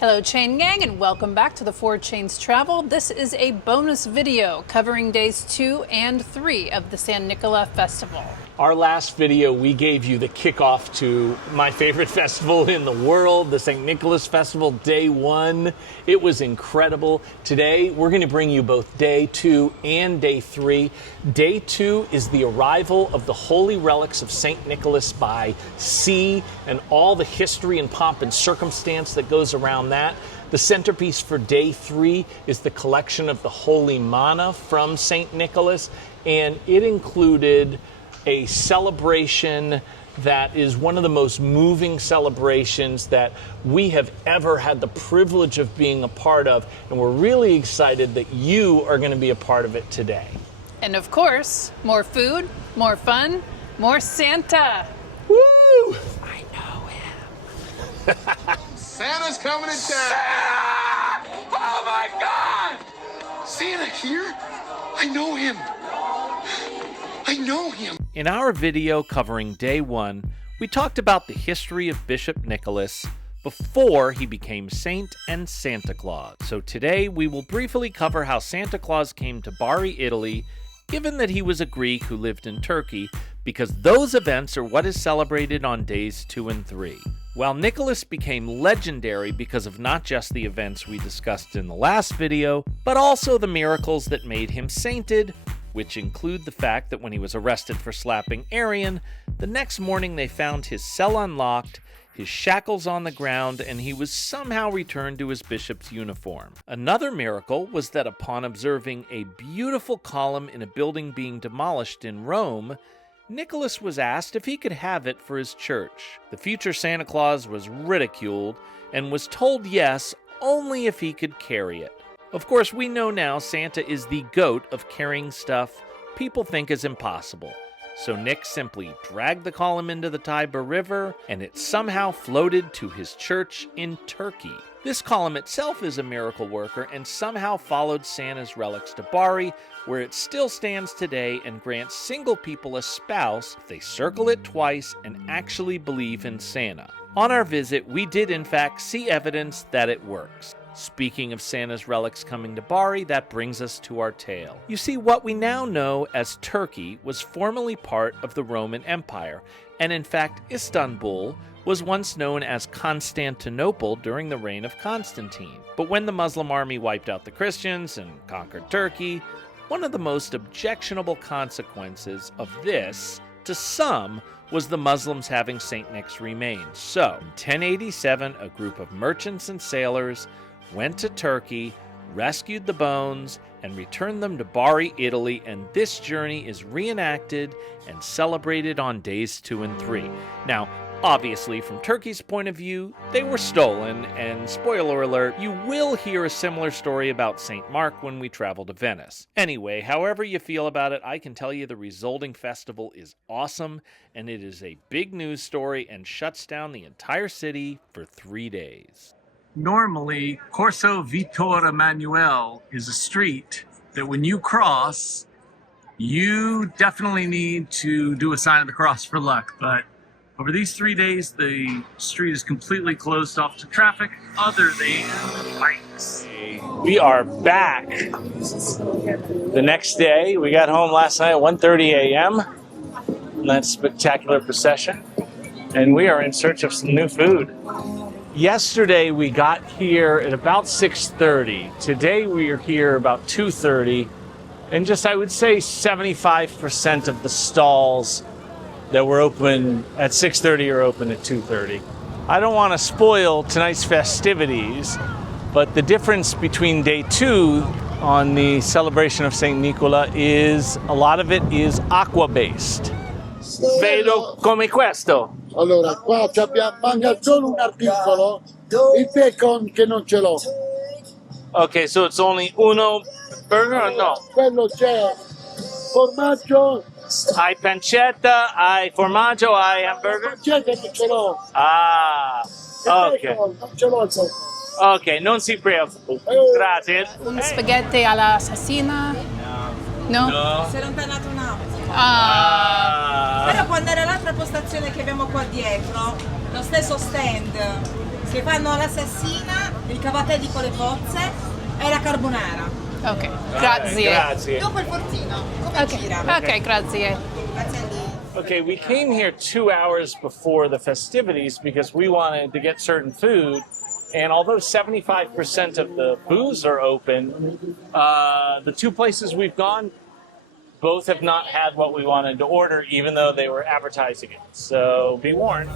Hello Chain Gang and welcome back to the Four Chains Travel. This is a bonus video covering days 2 and 3 of the San Nicola Festival. Our last video, we gave you the kickoff to my favorite festival in the world, the St. Nicholas Festival, day 1. It was incredible. Today, we're going to bring you both day 2 and day 3. Day 2 is the arrival of the holy relics of St. Nicholas by sea and all the history and pomp and circumstance that goes around that. The centerpiece for day 3 is the collection of the holy manna from St. Nicholas, and it included a celebration that is one of the most moving celebrations that we have ever had the privilege of being a part of, and we're really excited that you are going to be a part of it today. And of course, more food, more fun, more Santa. Woo! I know him. Santa's coming to town. Santa! Oh my God! Santa here? I know him. I know him. In our video covering day 1, we talked about the history of Bishop Nicholas before he became saint and Santa Claus. So today we will briefly cover how Santa Claus came to Bari, Italy, given that he was a Greek who lived in Turkey, because those events are what is celebrated on days 2 and 3. While Nicholas became legendary because of not just the events we discussed in the last video, but also the miracles that made him sainted, which include the fact that when he was arrested for slapping Arian, the next morning they found his cell unlocked, his shackles on the ground, and he was somehow returned to his bishop's uniform. Another miracle was that upon observing a beautiful column in a building being demolished in Rome, Nicholas was asked if he could have it for his church. The future Santa Claus was ridiculed and was told yes only if he could carry it. Of course, we know now Santa is the goat of carrying stuff people think is impossible. So Nick simply dragged the column into the Tiber River, and it somehow floated to his church in Turkey. This column itself is a miracle worker and somehow followed Santa's relics to Bari, where it still stands today and grants single people a spouse if they circle it twice and actually believe in Santa. On our visit, we did in fact see evidence that it works. Speaking of Santa's relics coming to Bari, that brings us to our tale. You see, what we now know as Turkey was formerly part of the Roman Empire, and in fact Istanbul was once known as Constantinople during the reign of Constantine. But when the Muslim army wiped out the Christians and conquered Turkey, one of the most objectionable consequences of this, to some, was the Muslims having St. Nick's remains. So, in 1087, a group of merchants and sailors went to Turkey, rescued the bones, and returned them to Bari, Italy, and this journey is reenacted and celebrated on days 2 and 3. Now, obviously, from Turkey's point of view, they were stolen, and spoiler alert, you will hear a similar story about St. Mark when we travel to Venice. Anyway, however you feel about it, I can tell you the resulting festival is awesome, and it is a big news story and shuts down the entire city for 3 days. Normally, Corso Vittor Emanuele is a street that when you cross, you definitely need to do a sign of the cross for luck. But over these 3 days, the street is completely closed off to traffic other than bikes. We are back the next day. We got home last night at 1:30 a.m. on that spectacular procession, and we are in search of some new food. Yesterday we got here at about 6:30. Today we are here about 2:30, and just I would say 75% of the stalls that were open at 6:30 are open at 2:30. I don't want to spoil tonight's festivities, but the difference between day 2 on the celebration of St. Nicola is a lot of it is aqua-based. Vedo come questo. Allora, qua manca solo un articolo, il bacon che non ce l'ho. Okay, so it's only uno burger or no? Quello c'è formaggio. Hai pancetta, hai formaggio, hai hamburger? Pancetta che ce l'ho. Ah, ok. Bacon, non ce l'ho. Ok, non si preoccupi. Grazie. Un spaghetti alla assassina? No? No. Si è allontanato un attimo. Ah. Però può andare all'altra postazione che abbiamo qua dietro, lo stesso stand. Si fanno la sassina, il cavatelli con le cozze e la carbonara. Okay, grazie. Grazie. Dopo il fortino, come gira. Okay, grazie. Grazie a lei. Okay, we came here 2 hours before the festivities because we wanted to get certain food. And although 75% of the booths are open, the two places we've gone, both have not had what we wanted to order, even though they were advertising it. So be warned.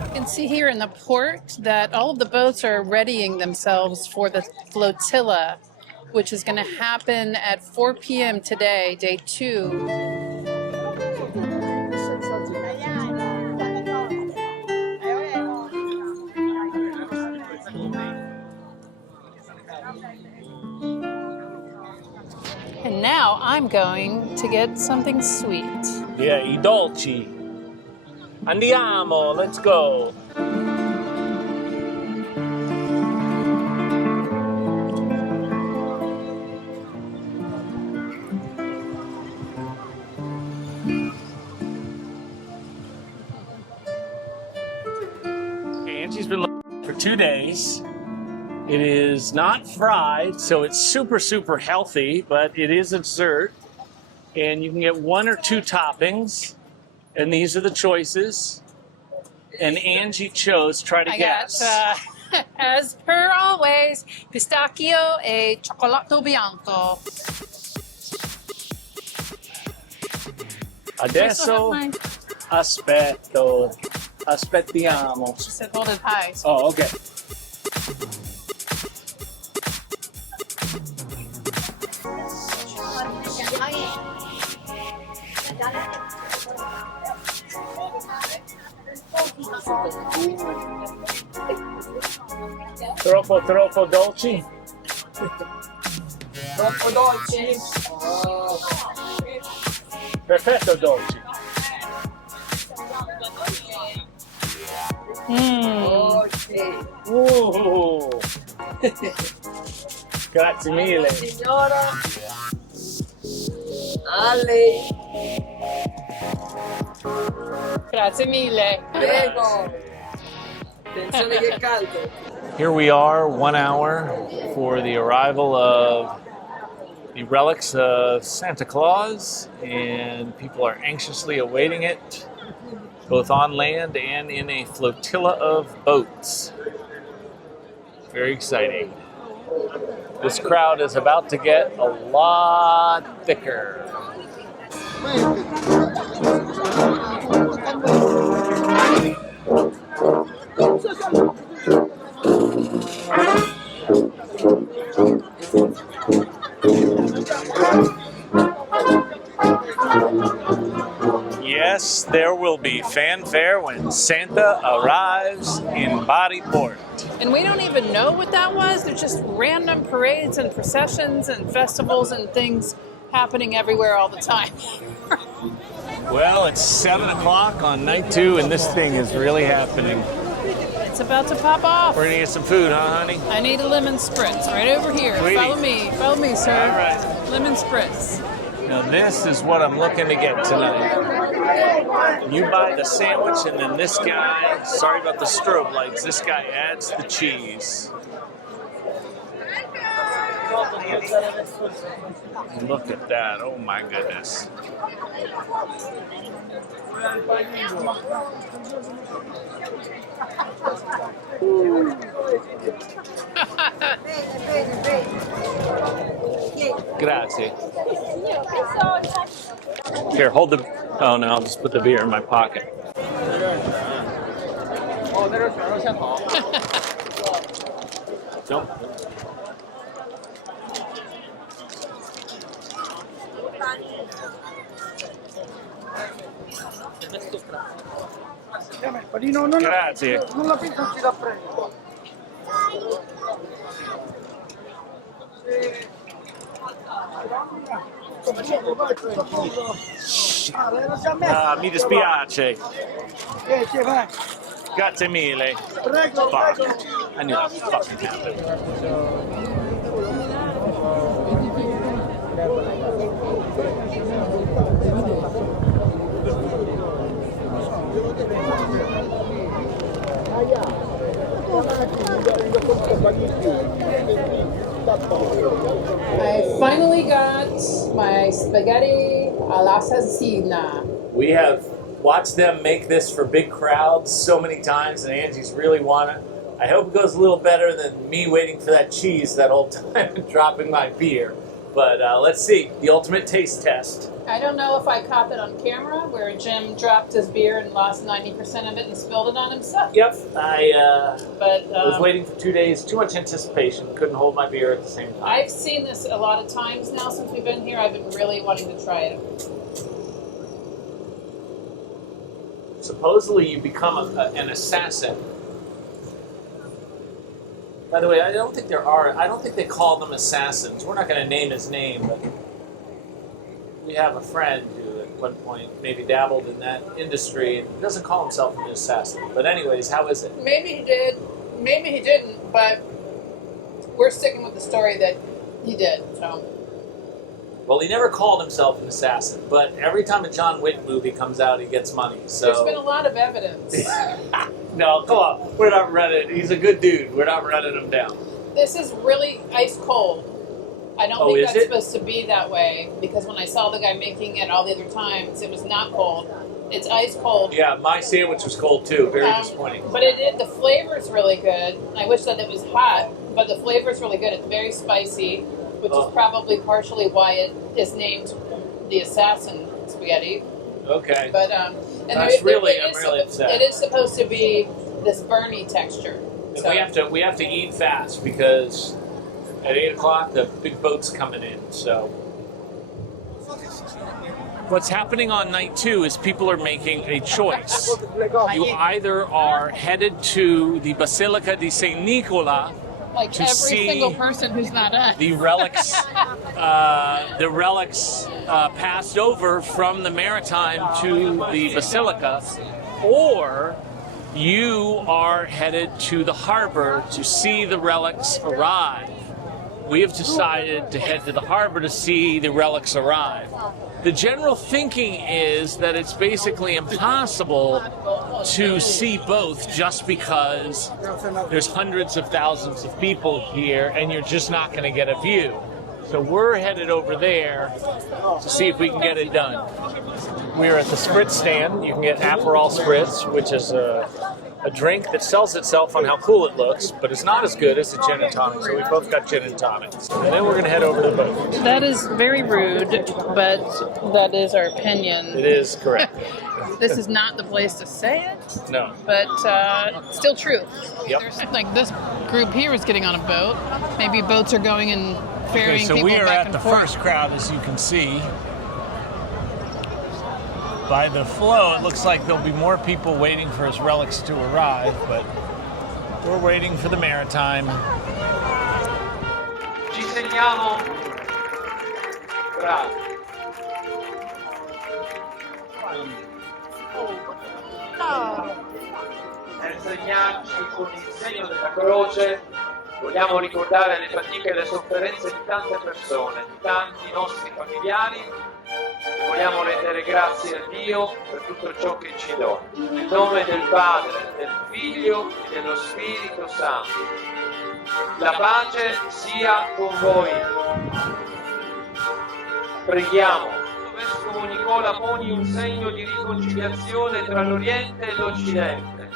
You can see here in the port that all of the boats are readying themselves for the flotilla, which is going to happen at 4 p.m. today, day 2. And now I'm going to get something sweet. Yeah, I dolci. Andiamo, let's go. Angie's been looking for 2 days. It is not fried, so it's super, super healthy, but it is a dessert. And you can get 1 or 2 toppings, and these are the choices. And Angie chose, try to guess. As per always, pistachio e cioccolato bianco. Adesso aspettiamo. She said hold it high. So Oh, okay. Troppo dolci? Troppo dolci? Perfetto dolci. Grazie mille. Signora. A lei. Grazie mille. Prego. Attenzione che è caldo. Here we are, 1 hour for the arrival of the relics of Santa Claus, and people are anxiously awaiting it, both on land and in a flotilla of boats. Very exciting. This crowd is about to get a lot thicker. Yes, there will be fanfare when Santa arrives in Bari Port. And we don't even know what that was. There's just random parades and processions and festivals and things happening everywhere all the time. Well, it's 7 o'clock on night 2, and this thing is really happening. It's about to pop off. We're gonna get some food, huh, honey? I need a lemon spritz right over here. Sweetie. Follow me, sir. All right. Lemon spritz. Now this is what I'm looking to get tonight. You buy the sandwich, and then this guy, sorry about the strobe lights, this guy adds the cheese. Look at that, oh my goodness. Grazie. Here, hold the, oh no, I'll just put the beer in my pocket. Nope. Grazie. Non la pensi da prendere. Ah, mi dispiace. Grazie mille. Prego, Fuck. I knew that fucking happened. I finally got my spaghetti alla assassina. We have watched them make this for big crowds so many times, and Angie's really want it. I hope it goes a little better than me waiting for that cheese that whole time and dropping my beer. But let's see, the ultimate taste test. I don't know if I caught that on camera, where Jim dropped his beer and lost 90% of it and spilled it on himself. Yep, I But was waiting for 2 days, too much anticipation, couldn't hold my beer at the same time. I've seen this a lot of times now since we've been here. I've been really wanting to try it. Supposedly you become an assassin. By the way, I don't think they call them assassins. We're not going to name his name, but we have a friend who at one point maybe dabbled in that industry and doesn't call himself an assassin. But anyways, how is it? Maybe he did, maybe he didn't, but we're sticking with the story that he did, so. Well, he never called himself an assassin, but every time a John Wick movie comes out, he gets money. So There's been a lot of evidence. No, come on. We're not running. He's a good dude. We're not running him down. This is really ice cold. I don't think that's supposed to be that way, because when I saw the guy making it all the other times, it was not cold. It's ice cold. Yeah, my sandwich was cold too. Very disappointing. But the flavor is really good. I wish that it was hot, but the flavor is really good. It's very spicy, which is probably partially why it is named the assassin spaghetti. Okay. But I'm really upset. It is supposed to be this burny texture. So. We have to eat fast because at 8 o'clock the big boat's coming in. So what's happening on night 2 is people are making a choice. You either are headed to the Basilica di San Nicola. Like to every see single person who's not us. The relics, passed over from the Maritime to the Basilica, or you are headed to the harbor to see the relics arrive. We have decided to head to the harbor to see the relics arrive. The general thinking is that it's basically impossible to see both just because there's hundreds of thousands of people here and you're just not going to get a view. So we're headed over there to see if we can get it done. We're at the Spritz stand. You can get Aperol Spritz, which is a drink that sells itself on how cool it looks, but it's not as good as a gin and tonic, so we both got gin and tonics. And then we're going to head over to the boat. That is very rude, but that is our opinion. It is correct. This is not the place to say it. No. But still true. Yep. There's, like, this group here is getting on a boat. Maybe boats are going and ferrying people back and forth. So we are at the first crowd, as you can see. By the flow, it looks like there'll be more people waiting for his relics to arrive, but we're waiting for the Maritime. Ci segniamo. Bravo. Nel segnarci con il segno della croce, vogliamo ricordare le fatiche e le sofferenze di tante persone, di tanti nostri familiari. Vogliamo rendere grazie a Dio per tutto ciò che ci dona. Nel nome del Padre, del Figlio e dello Spirito Santo. La pace sia con voi. Preghiamo. Vescovo Nicola, poni un segno di riconciliazione tra l'Oriente e l'Occidente.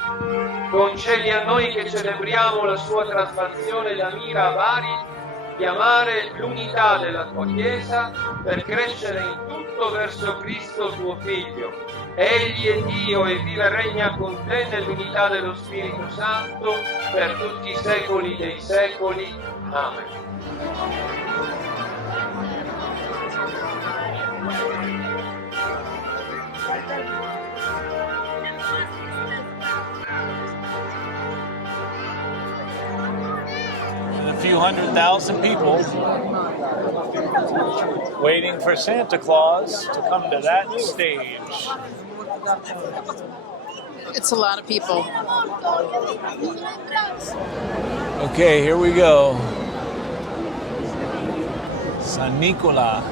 Concedi a noi che celebriamo la sua trasfazione da Mira a Bari di amare l'unità della tua Chiesa per crescere in tutto verso Cristo tuo Figlio. Egli è Dio e vive e regna con te nell'unità dello Spirito Santo per tutti i secoli dei secoli. Amen. A few 100,000 people waiting for Santa Claus to come to that stage. It's a lot of people. Okay, here we go. San Nicola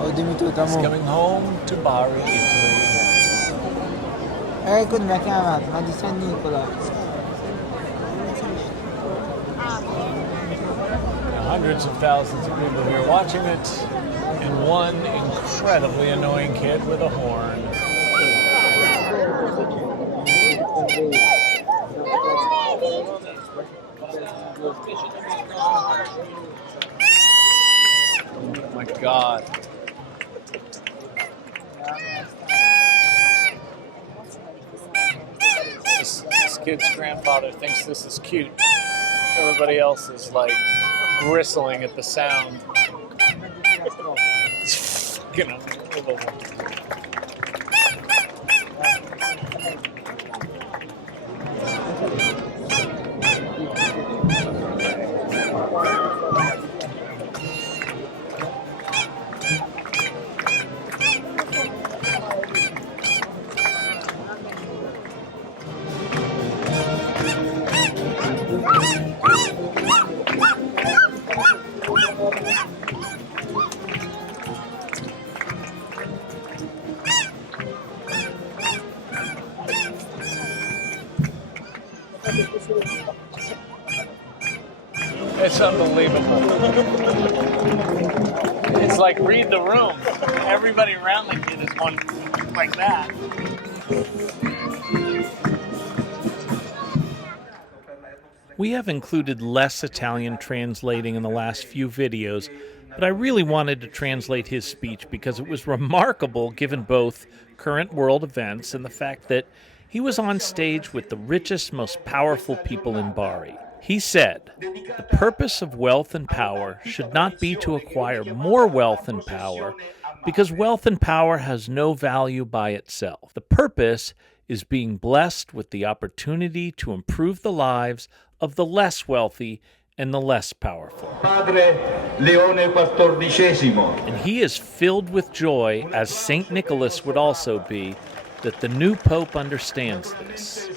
is coming home to Bari, Italy. Quello mi ha chiamato, ma di San Nicola. Hundreds of thousands of people here watching it, and one incredibly annoying kid with a horn. Oh my God. This kid's grandfather thinks this is cute. Everybody else is like bristling at the sound. It's fucking unbelievable. It's unbelievable. It's like read the room. Everybody around the kid is going like that. We have included less Italian translating in the last few videos, but I really wanted to translate his speech because it was remarkable given both current world events and the fact that he was on stage with the richest, most powerful people in Bari. He said, "The purpose of wealth and power should not be to acquire more wealth and power, because wealth and power has no value by itself. The purpose is being blessed with the opportunity to improve the lives of the less wealthy and the less powerful." Padre Leone XIV. And he is filled with joy, as Saint Nicholas would also be, that the new Pope understands this.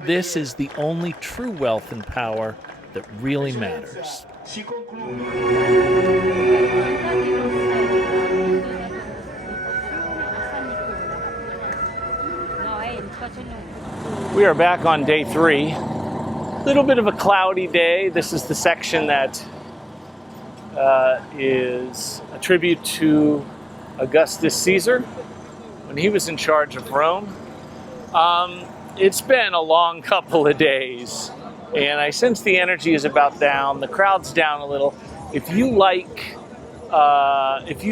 This is the only true wealth and power that really matters. We are back on day 3. Little bit of a cloudy day. This is the section that is a tribute to Augustus Caesar when he was in charge of Rome. It's been a long couple of days, and I sense the energy is about down. The crowd's down a little. If you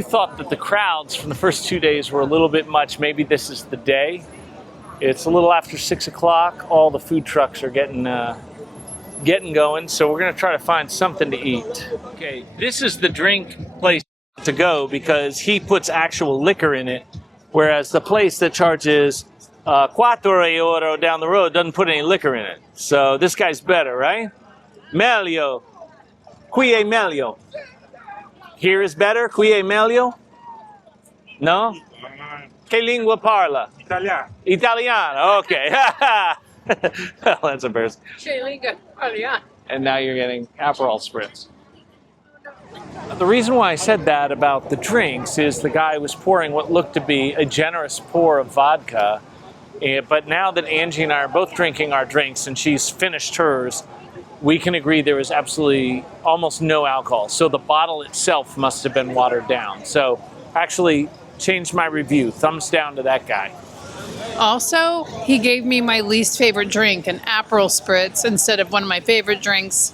thought that the crowds from the first 2 days were a little bit much, maybe this is the day. It's a little after 6 o'clock. All the food trucks are getting going, so we're gonna try to find something to eat. Okay, this is the drink place to go because he puts actual liquor in it, whereas the place that charges €4 down the road doesn't put any liquor in it. So this guy's better, right? Meglio. Qui è meglio. Here is better? Qui è meglio? No? Che lingua parla? Italiano. Italiano, okay. Well, that's embarrassing. Che lingua italiana. And now you're getting Aperol spritz. The reason why I said that about the drinks is the guy was pouring what looked to be a generous pour of vodka. But now that Angie and I are both drinking our drinks and she's finished hers, we can agree there was absolutely almost no alcohol. So the bottle itself must have been watered down. So actually changed my review. Thumbs down to that guy. Also, he gave me my least favorite drink, an Aperol spritz, instead of one of my favorite drinks,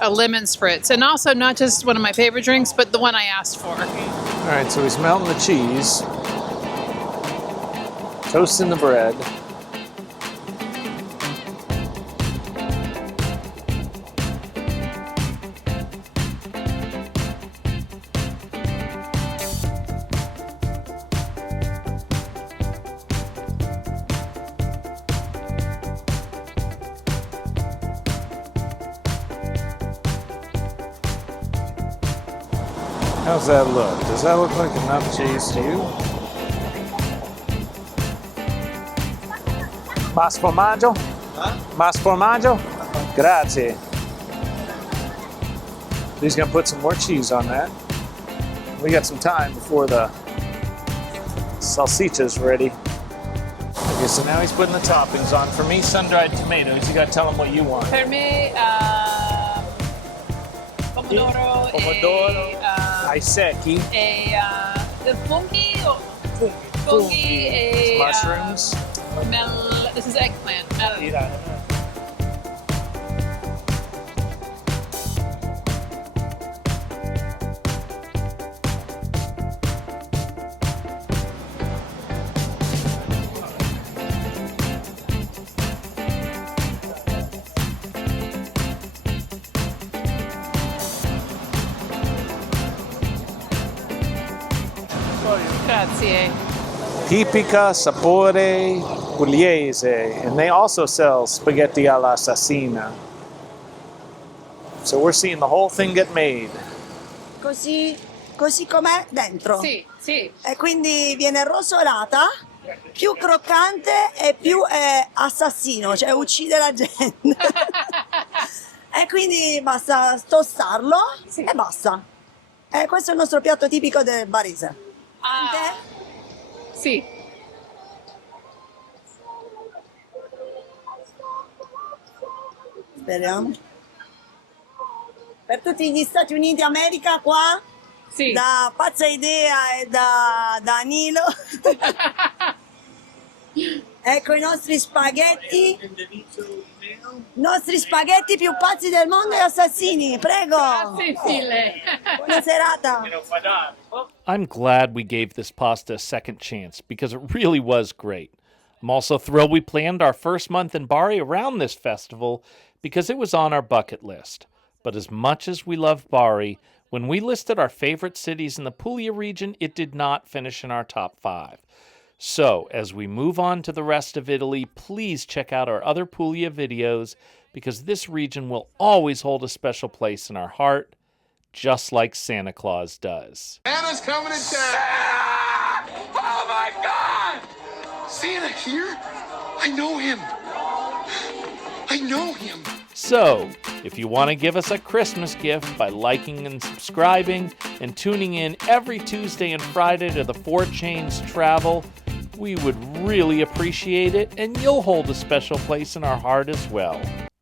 a lemon spritz. And also not just one of my favorite drinks, but the one I asked for. All right, so he's melting the cheese, toasting the bread. How's that look? Does that look like enough cheese to you? Mas formaggio? Mas formaggio? Grazie. He's gonna put some more cheese on that. We got some time before the salsicha's ready. Okay, so now he's putting the toppings on. For me, sun-dried tomatoes. You gotta tell him what you want. Per me, pomodoro, ai secchi, the fungi, funghi, mushrooms. This is eggplant. Grazie. Tipica sapore pugliese, and they also sell spaghetti all'assassina. So we're seeing the whole thing get made. Così com'è dentro. Sì, sì. E quindi viene rosolata, più croccante e più assassino, cioè uccide la gente. E quindi basta tostarlo e basta. E questo è il nostro piatto tipico del barese. Sì. Speriamo. Per tutti gli Stati Uniti d'America qua, Sì. da Pazza Idea e da Danilo. Ecco i nostri spaghetti più pazzi del mondo e assassini, prego. Grazie mille. Buona serata. I'm glad we gave this pasta a second chance because it really was great. I'm also thrilled we planned our first month in Bari around this festival because it was on our bucket list. But as much as we love Bari, when we listed our favorite cities in the Puglia region, it did not finish in our top 5. So, as we move on to the rest of Italy, please check out our other Puglia videos because this region will always hold a special place in our heart, just like Santa Claus does. Santa's coming to town. Oh my God! Santa here? I know him. I know him. So, if you want to give us a Christmas gift by liking and subscribing and tuning in every Tuesday and Friday to the 4 Chains Travel, we would really appreciate it, and you'll hold a special place in our heart as well.